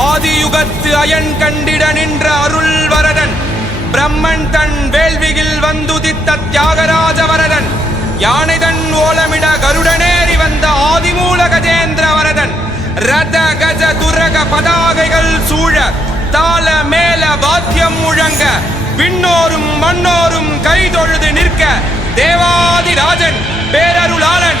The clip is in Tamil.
ஆதியுகத்து அயன் கண்டிட நின்ற அருள் வரதன் பிரம்மன் தன் வேள்வியில் வந்துதித்த தியாகராஜ வரதன் யானைதன் ஓலமிட கருடனேறி வந்த ஆதிமூல கஜேந்திர வரதன் ரத கஜ துரக பதாகைகள் சூழ தாள மேல வாத்தியம் முழங்க விண்ணோரும் மண்ணோரும் கைதொழுது நிற்க தேவாதிராஜன் பேரருளாளன்.